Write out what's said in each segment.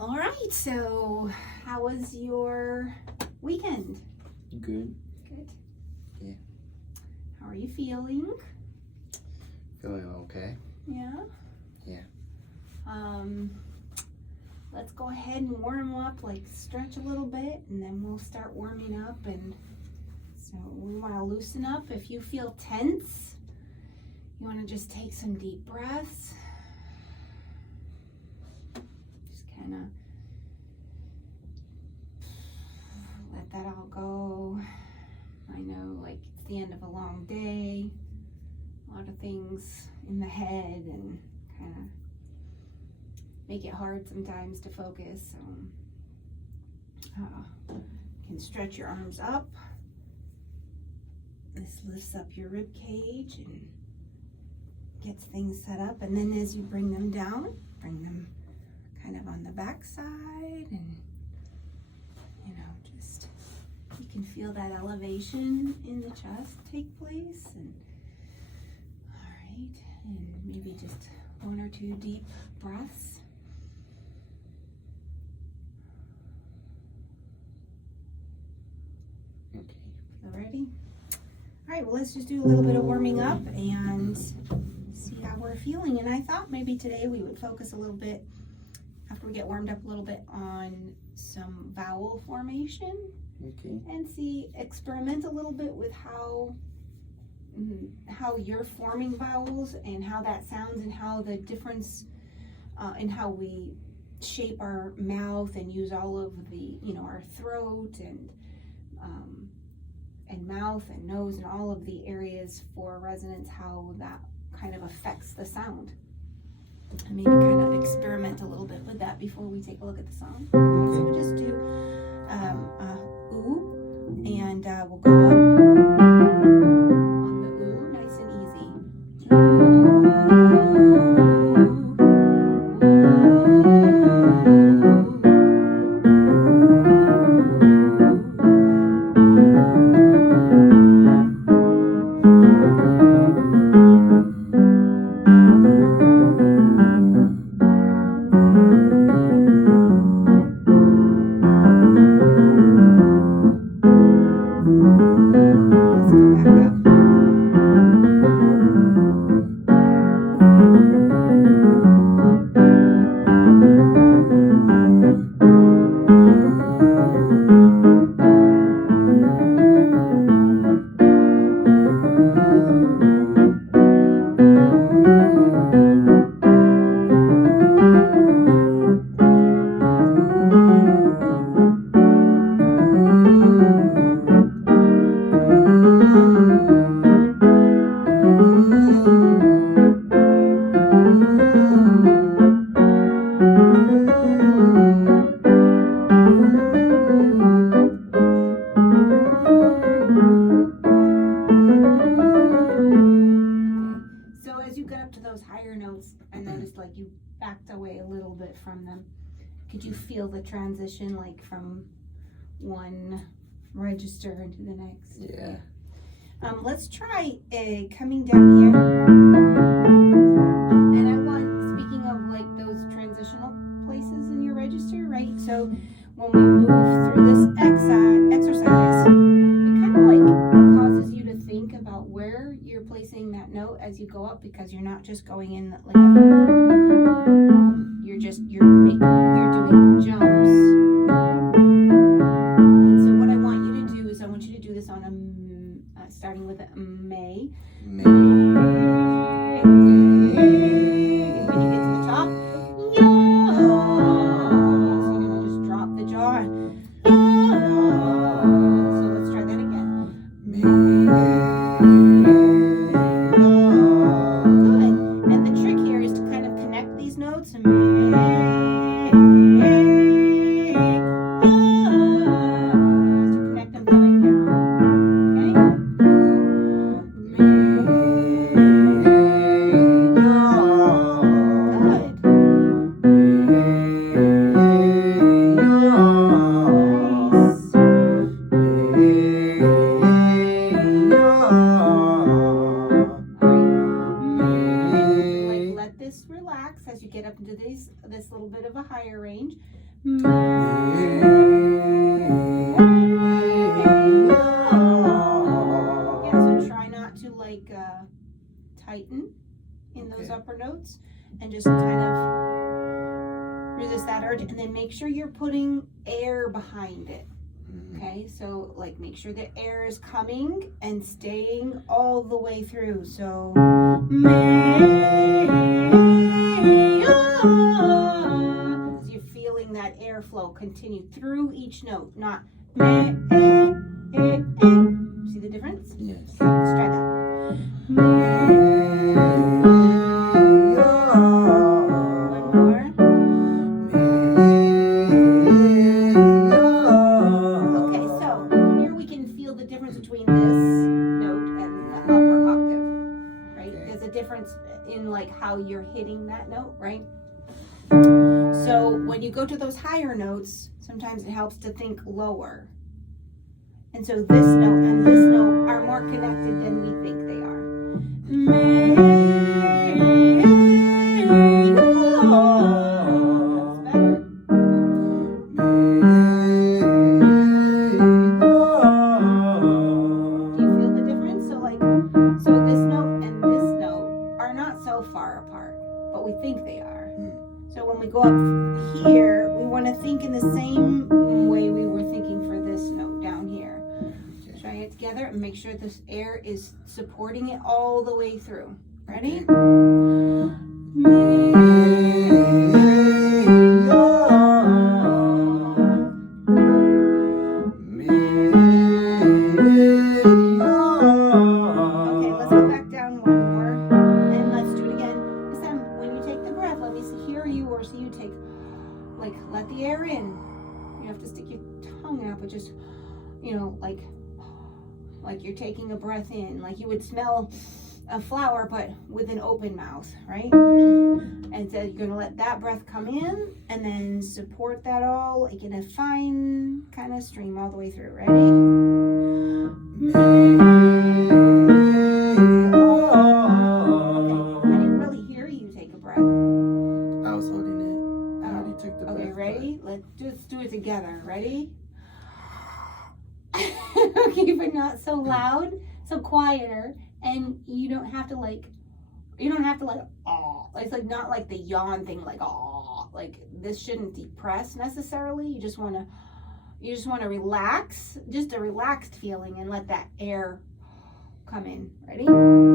All right, so how was your weekend? Good. Good. Yeah. How are you feeling? Feeling okay. Yeah? Yeah. Let's go ahead and warm up, like stretch a little bit, and then we'll start warming up. And so we want to loosen up. If you feel tense, you want to just take some deep breaths. Just kind of let that all go. I know, like, it's the end of a long day, a lot of things in the head, and kind of make it hard sometimes to focus. You can stretch your arms up. This lifts up your rib cage and gets things set up. And then as you bring them down, bring them kind of on the back side, and just you can feel that elevation in the chest take place. And all right, and maybe just 1 or 2 deep breaths. Okay. Feel ready? All right, well, let's just do a little bit of warming up and see how we're feeling. And I thought maybe today we would focus a little bit, after we get warmed up a little bit, on some vowel formation. Okay. And experiment a little bit with how you're forming vowels and how that sounds, and how the difference in how we shape our mouth and use all of the, our throat and mouth and nose and all of the areas for resonance, how that kind of affects the sound. And maybe kind of experiment a little bit with that before we take a look at the song. So we'll just do ooh, and we'll go up on the ooh, nice and easy. From them, could you feel the transition, like from one register into the next? Yeah. Let's try coming down here, and I want, speaking of like those transitional places in your register, right? So when we move through this exercise, it kind of like causes you to think about where you're placing that note as you go up, because you're not just going in like you're doing jumps. And so what I want you to do is I want you to do this on a starting with a may. May. When you get to the top, yeah. So you're gonna just drop the jaw. So let's try that again. Good. And the trick here is to kind of connect these notes and relax as you get up into this little bit of a higher range. Yeah, so try not to like tighten in those Okay. upper notes and just kind of resist that urge, and then make sure you're putting air behind it. Okay, so like make sure the air is coming and staying all the way through. So so you're feeling that airflow continue through each note, not see the difference? Yes. Let's try that. One more. Okay, so here we can feel the difference between this note and the upper octave, right? Okay. There's a difference in like how you're hitting that note, right? So when you go to those higher notes, sometimes it helps to think lower. And so this note and this note are more connected than we think they are. That's better. Do you feel the difference? So this note and this note are not so far apart, but we think they are. So when we go up here, we want to think in the same way we were thinking for this note down here. Try it together and make sure this air is supporting it all the way through. Ready? Okay, let's go back down one more and let's do it again. This time when you take the breath, let me hear you or see you take, like, let the air in. You have to stick your tongue out, but just, you know, like you're taking a breath in, like you would smell a flower but with an open mouth, right? And so you're gonna let that breath come in and then support that all like in a fine kind of stream all the way through. Ready? Okay, I didn't really hear you take a breath. I was holding it. I already took the breath. Okay, ready? Let's just do it together. Ready? Okay, but not so loud, so quieter, and you don't have to like, oh, it's like not like the yawn thing, like oh, like this shouldn't depress necessarily. You just want to relax, just a relaxed feeling, and let that air come in. Ready? Okay.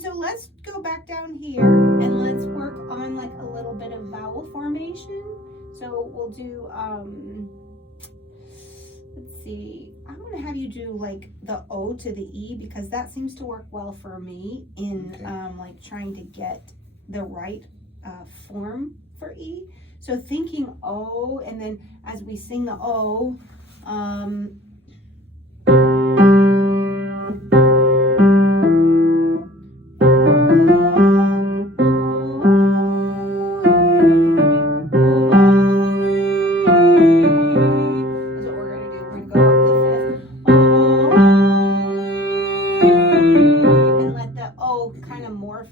So let's go back down here and let's work on like a little bit of vowel formation. So we'll do, let's see, I'm going to have you do like the O to the E because that seems to work well for me in like trying to get the right form for E. So thinking O, and then as we sing the O,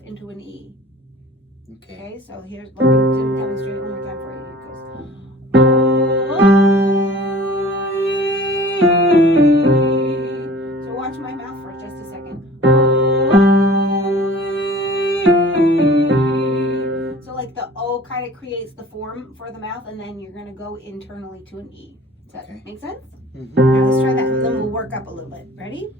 into an E. Okay, so here's, let me demonstrate it one more time for you. It goes, so watch my mouth for just a second. So like the O kind of creates the form for the mouth, and then you're going to go internally to an E. Does that make sense? Mm-hmm. Now let's try that, and then we'll work up a little bit. Ready?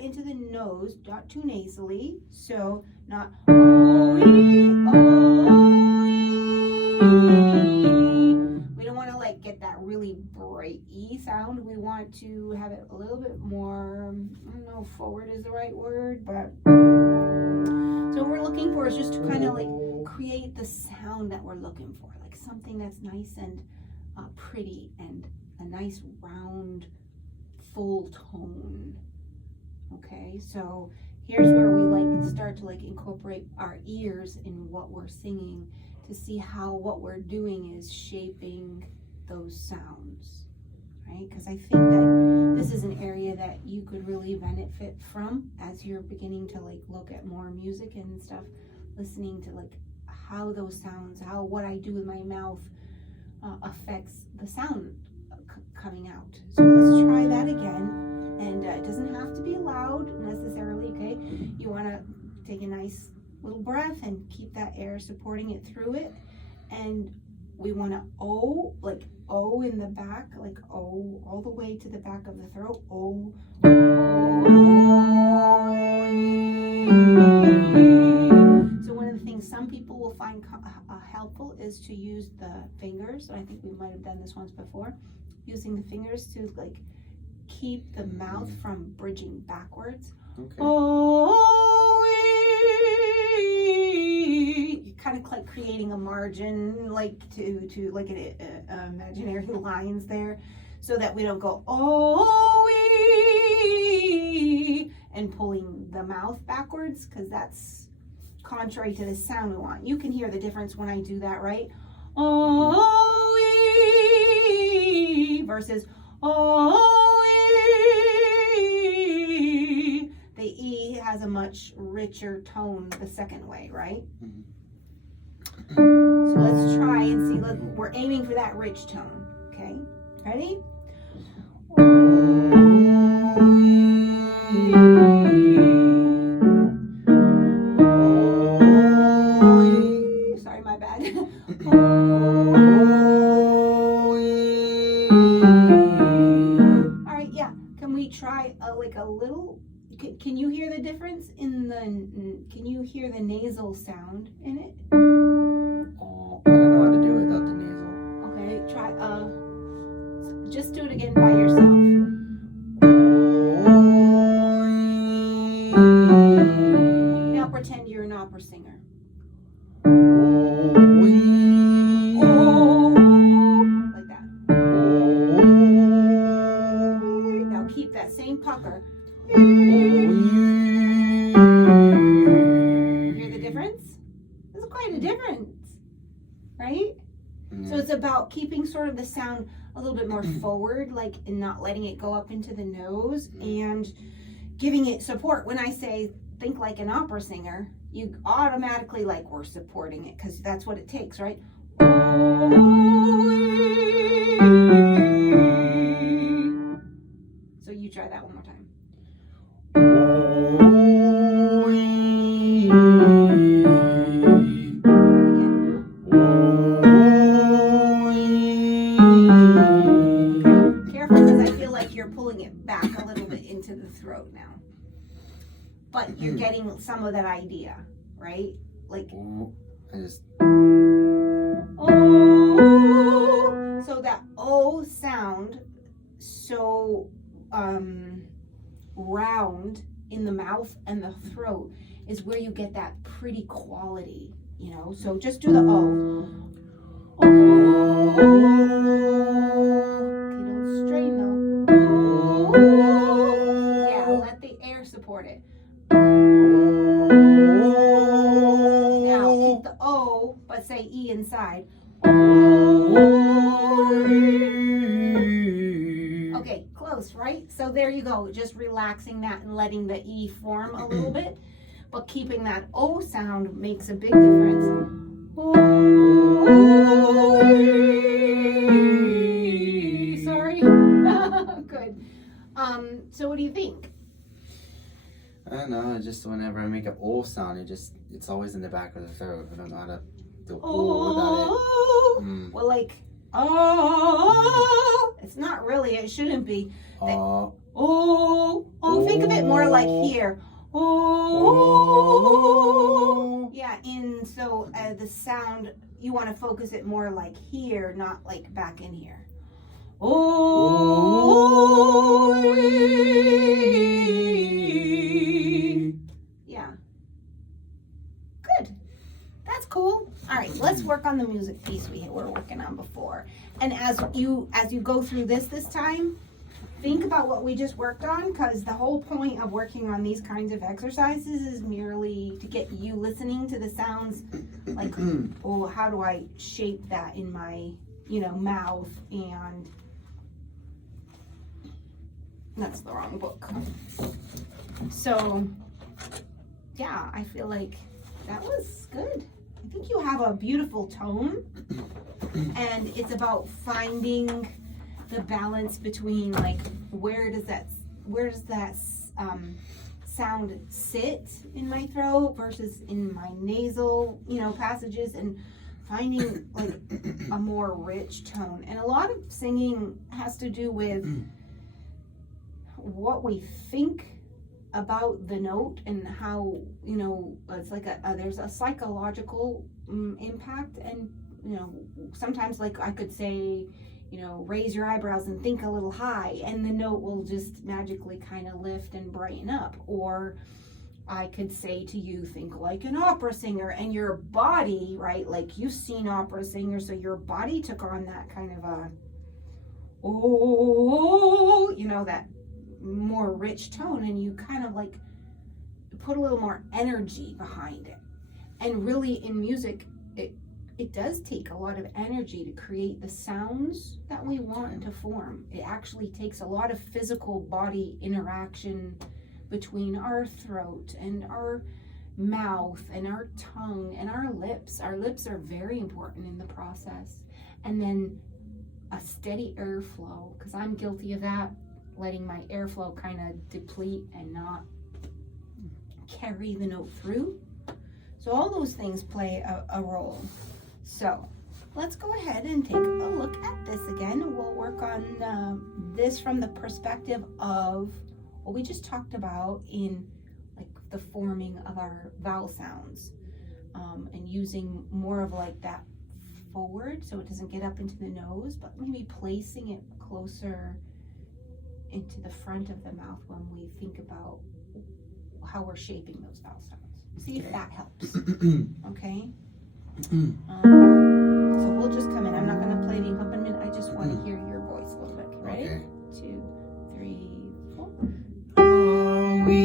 Into the nose, not too nasally. nasally. So not oh-ee, oh-ee. We don't want to like get that really bright E sound. We want to have it a little bit more, I don't know if forward is the right word, but so what we're looking for is just to kind of like create the sound that we're looking for, like something that's nice and pretty and a nice round full tone. Okay, so here's where we like start to like incorporate our ears in what we're singing to see how what we're doing is shaping those sounds, right? Because I think that this is an area that you could really benefit from as you're beginning to like look at more music and stuff, listening to like how those sounds, how what I do with my mouth affects the sound coming out. So let's try that again. And it doesn't have to be loud necessarily, okay? You want to take a nice little breath and keep that air supporting it through it. And we want to O, like O in the back, like O all the way to the back of the throat. O. So one of the things some people will find helpful is to use the fingers. So I think we might have done this once before. Using the fingers to like keep the mouth from bridging backwards. Okay. Oh, you're kind of like creating a margin, like to like an imaginary lines there, so that we don't go oh and pulling the mouth backwards, because that's contrary to the sound we want. You can hear the difference when I do that, right? Oh versus oh. The E has a much richer tone the second way, right? So let's try and see. Look, we're aiming for that rich tone. Okay, ready? Sorry, my bad. All right, yeah. Can we try like a little? Can you hear the difference in the? Can you hear the nasal sound in it? Oh, I don't know how to do it without the nasal. Okay, try. Just do it again by yourself. Now pretend you're an opera singer. Like that. Now keep that same pucker. Hear the difference? There's quite a difference, right? So it's about keeping sort of the sound a little bit more forward, like, and not letting it go up into the nose, and giving it support. When I say think like an opera singer, you automatically like we're supporting it, because that's what it takes, right? So you try that one more time. Careful, because I feel like you're pulling it back a little bit into the throat now. But you're getting some of that idea, right? Like, I just. oh, so that O sound, so round in the mouth and the throat is where you get that pretty quality, you know? So just do the O. Okay, don't strain though. Yeah, let the air support it. Now keep the O, but say E inside. Okay, close, right? So there you go. Just relaxing that and letting the E form a little bit, but keeping that O sound makes a big difference. Sorry. Good. So what do you think? I don't know. Just whenever I make an O sound, it's always in the back of the throat. I don't know how to do O without it. Well, like oh, it's not really. It shouldn't be. Oh, think of it more like here. Oh. Yeah, and so the sound, you want to focus it more like here, not like back in here. Oh. Yeah. Good. That's cool. All right, let's work on the music piece we were working on before. And as you go through this time, think about what we just worked on, because the whole point of working on these kinds of exercises is merely to get you listening to the sounds, like, oh, how do I shape that in my, mouth? And that's the wrong book. So, yeah, I feel like that was good. I think you have a beautiful tone, and it's about finding the balance between, like, where does that sound sit in my throat versus in my nasal passages, and finding like a more rich tone. And a lot of singing has to do with what we think about the note, and how it's like there's a psychological impact. And sometimes, like, I could say, raise your eyebrows and think a little high, and the note will just magically kind of lift and brighten up. Or I could say to you, think like an opera singer, and your body, right, like, you've seen opera singers, so your body took on that kind of a that more rich tone, and you kind of like put a little more energy behind it. And really, in music, it does take a lot of energy to create the sounds that we want to form. It actually takes a lot of physical body interaction between our throat and our mouth and our tongue and our lips. Our lips are very important in the process. And then a steady airflow, because I'm guilty of that, letting my airflow kind of deplete and not carry the note through. So all those things play a role. So let's go ahead and take a look at this again. We'll work on this from the perspective of what we just talked about in, like, the forming of our vowel sounds, and using more of like that forward so it doesn't get up into the nose, but maybe placing it closer into the front of the mouth when we think about how we're shaping those vowel sounds. See if that helps. Okay? So we'll just come in. I'm not going to play the accompaniment. I just want to hear your voice a little bit. Ready? Okay. 2, 3, 4. We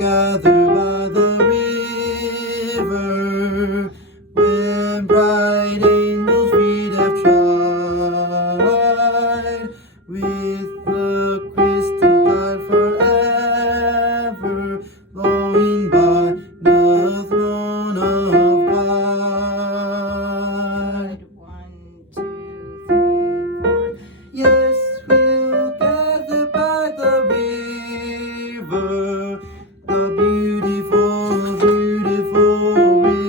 gather by the river, when bright angels feet have tried, with the crystal tide forever flowing by the throne of God. Good. 1, 2, 3, 4. Yes, we'll gather by the river, the beautiful, beautiful river.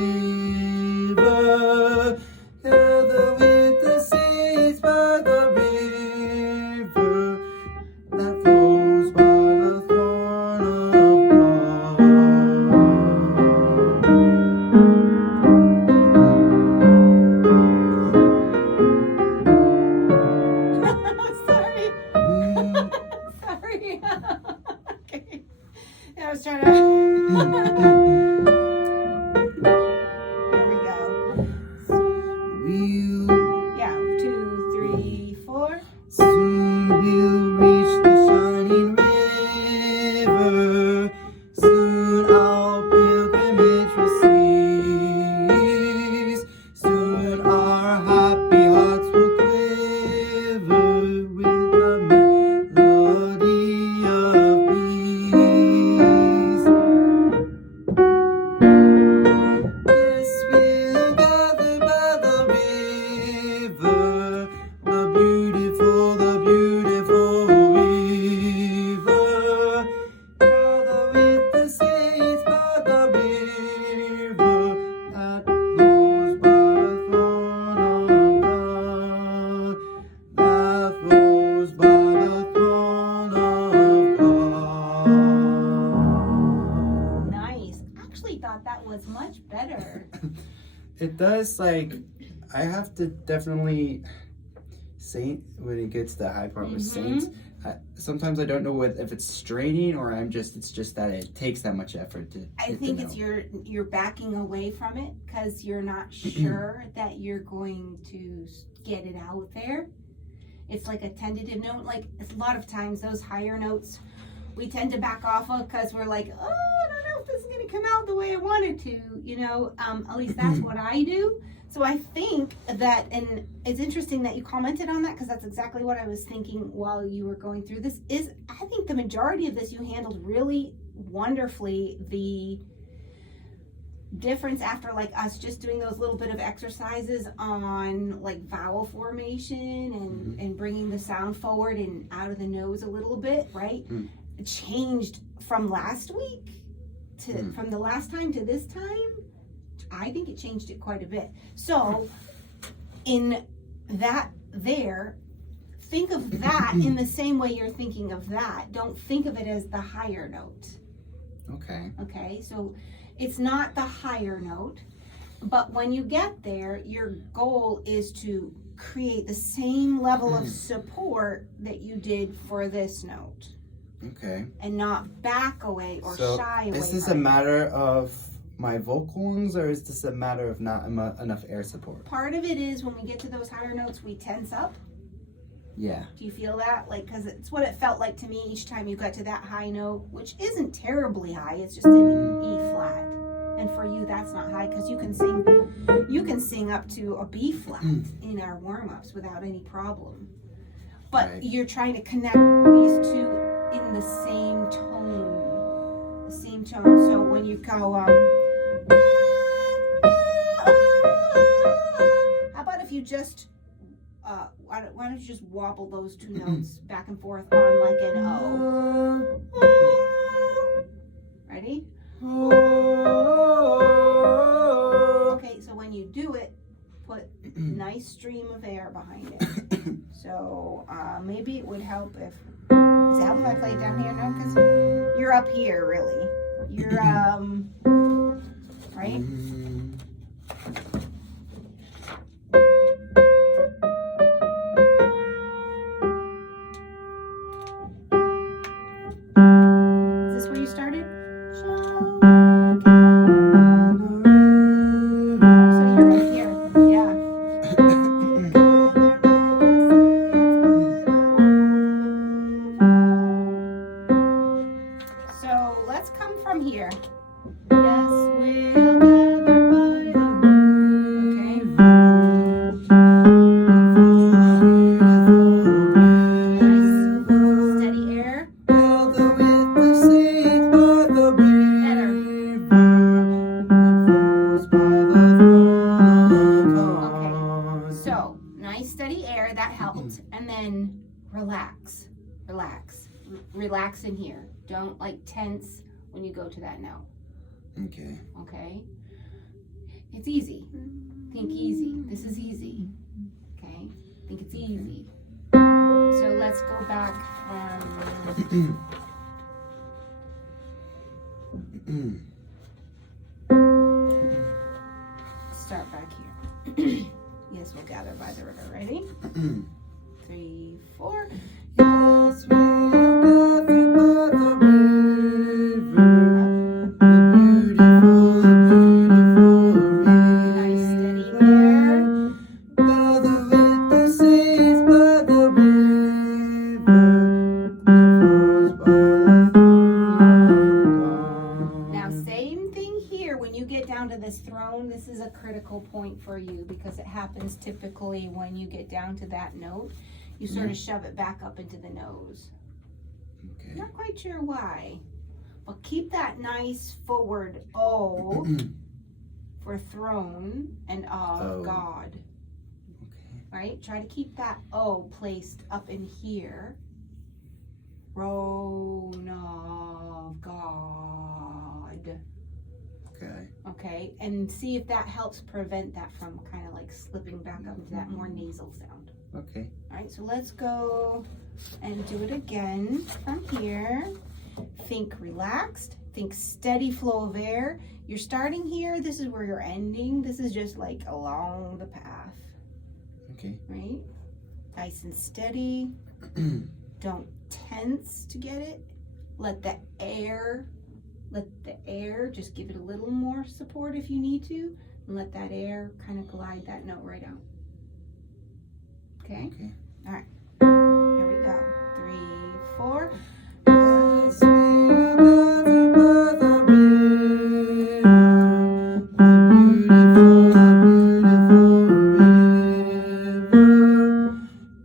It does, like, I have to definitely say when it gets to the high part with saints. Sometimes I don't know if it's straining or it's just that it takes that much effort to. I think it's you're backing away from it because you're not sure that you're going to get it out there. It's like a tentative note. Like a lot of times those higher notes we tend to back off of because we're like, oh, I don't know if this is going to come out the way I wanted to, you know. At least that's what I do. So I think that, and it's interesting that you commented on that because that's exactly what I was thinking while you were going through this. I think the majority of this you handled really wonderfully. The difference after like us just doing those little bit of exercises on like vowel formation and bringing the sound forward and out of the nose a little bit, right? It changed from last week to from the last time to this time. I think it changed it quite a bit. So in that there, think of that in the same way you're thinking of that. Don't think of it as the higher note. Okay, so it's not the higher note, but when you get there, your goal is to create the same level of support that you did for this note. Okay. And not back away or shy away. Is this a matter of my vocal lungs, or is this a matter of not enough air support? Part of it is when we get to those higher notes, we tense up. Yeah. Do you feel that? Like, because it's what it felt like to me each time you got to that high note, which isn't terribly high. It's just an E flat. And for you, that's not high because you can sing up to a B flat in our warm-ups without any problem. But you're trying to connect these two in the same tone. The same tone. So when you go, how about if you just, why don't you just wobble those two notes back and forth on like an O. Ready? Okay, so when you do it, put nice stream of air behind it. So maybe it would help if, does it help if I play it down here? No, because you're up here really. You're, right? Is this where you started? So you're right here, yeah. So let's come from here. Yes, we'll gather by the okay. Nice steady air. Better. Okay. So nice steady air, that helped. And then relax. Relax in here. Don't like tense when you go to that note. Okay. It's easy. Think easy. This is easy. Okay. Think it's easy. So let's go back. Start back here. Yes, we'll gather by the river. Ready? 3, 4. Yes, we'll gather by the river. Nice steady air. Gather with the saints by the river. Now, same thing here. When you get down to this throne, this is a critical point for you because it happens typically when you get down to that note. You sort of shove it back up into the nose. Not quite sure why, but keep that nice forward O for throne and of God. Right? Try to keep that O placed up in here. Throne of God. Okay, and see if that helps prevent that from kind of like slipping back up into that more nasal sound. Okay. All right, so let's go and do it again from here. Think relaxed, think steady flow of air. You're starting here, this is where you're ending. This is just like along the path. Okay. Right? Nice and steady. Don't tense to get it. Let the air just give it a little more support if you need to. And let that air kind of glide that note right out. Okay? Okay. All right. Here we go. 3, 4. Yes, we are gathered by the river, the beautiful river.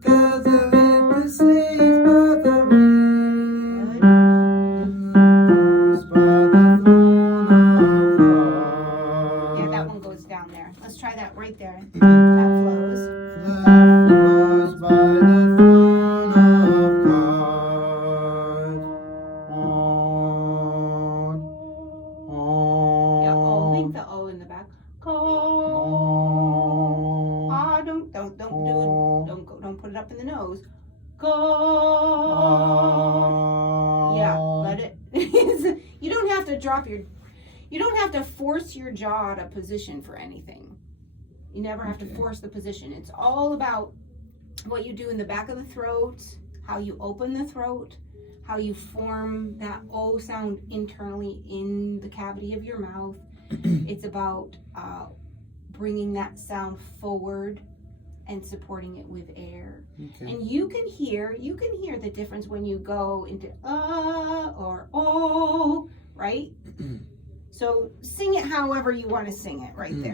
Gather with the slaves by the river, by the throne of God. Yeah, that one goes down there. Let's try that right there. That flows. That flows by the throne of God. Yeah, oh, think the O in the back. Go. Ah, don't do it. Don't put it up in the nose. Go. Yeah, let it. You don't have to you don't have to force your jaw to position for anything. You never have to force the position. It's all about what you do in the back of the throat, how you open the throat, how you form that O sound internally in the cavity of your mouth. It's about bringing that sound forward and supporting it with air. Okay. And you can hear the difference when you go into or oh, right? So sing it however you want to sing it right there.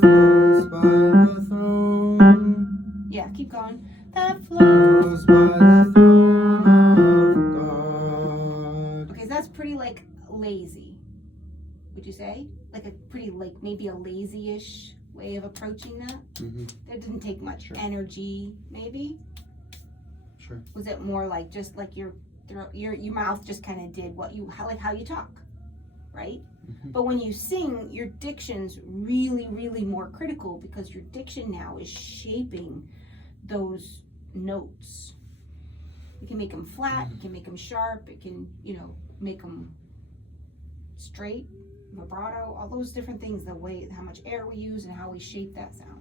Flows by the throne. Yeah, keep going. That flows. Flows by the throne of God. Okay, so that's pretty like lazy. Would you say? Like a pretty like maybe a lazy-ish way of approaching that? Mm-hmm. That didn't take much Sure. energy, maybe? Sure. Was it more like just like your throat, your mouth just kind of did what how you talk, right? Mm-hmm. But when you sing, your diction's really, really more critical because your diction now is shaping those notes. You can make them flat, you can make them sharp, it can, make them straight, vibrato, all those different things, the way, how much air we use and how we shape that sound.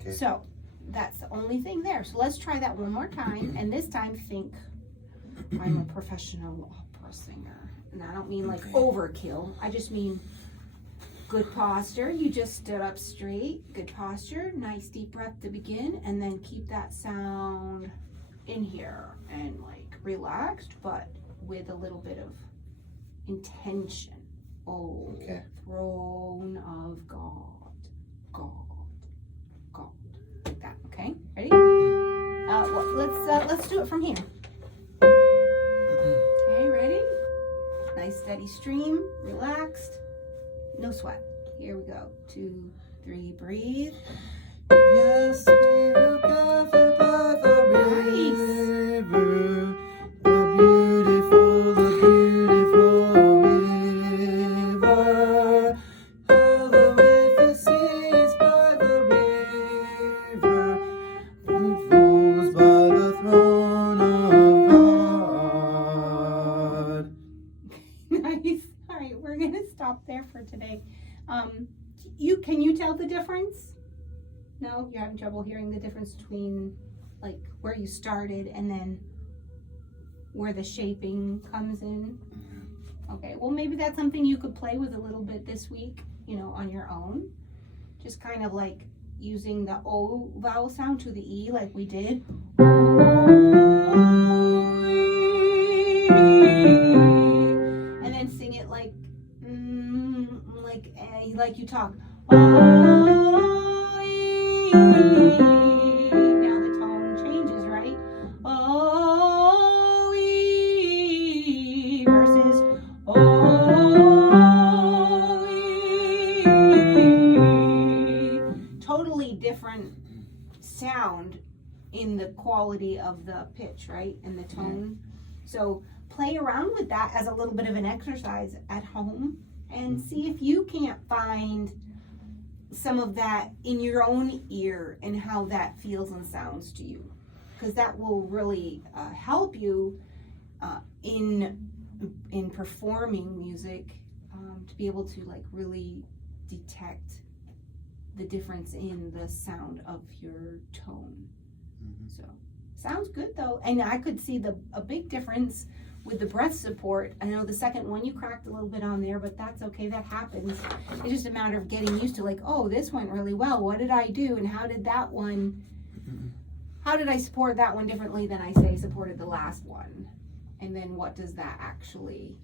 Okay. So that's the only thing there. So let's try that one more time. And this time think I'm a professional opera singer. And I don't mean like overkill. I just mean good posture. You just stood up straight. Good posture. Nice deep breath to begin. And then keep that sound in here and like relaxed, but with a little bit of intention. Oh, Okay. Throne of God. God. God. Like that. Okay? Ready? Let's do it from here. Okay, ready? Nice steady stream, relaxed, no sweat. Here we go. 2, 3, breathe. Yes, we will gather by the river, the beautiful river. Gather with the seas by the river, flows by the throne of God. Nice. All right, we're gonna stop there for today. Can you tell the difference? No, you're having trouble hearing the difference between like where you started and then where the shaping comes in. Okay, well maybe that's something you could play with a little bit this week, on your own. Just kind of like using the O vowel sound to the E like we did. And then sing it like like you talk. Now the tone changes, right? Versus totally different sound in the quality of the pitch, right? And the tone. So play around with that as a little bit of an exercise at home and see if you can't find some of that in your own ear and how that feels and sounds to you, because that will really help you in performing music, to be able to like really detect the difference in the sound of your tone. So sounds good though, and I could see a big difference with the breath support. I know the second one you cracked a little bit on there, but that's okay, that happens. It's just a matter of getting used to like, oh, this went really well, what did I do, and how did I support that one differently than I say supported the last one, and then what does that actually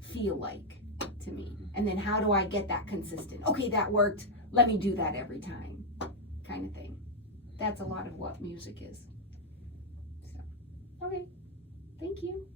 feel like to me, and then how do I get that consistent? Okay, that worked, let me do that every time, kind of thing. That's a lot of what music is. So, okay, thank you.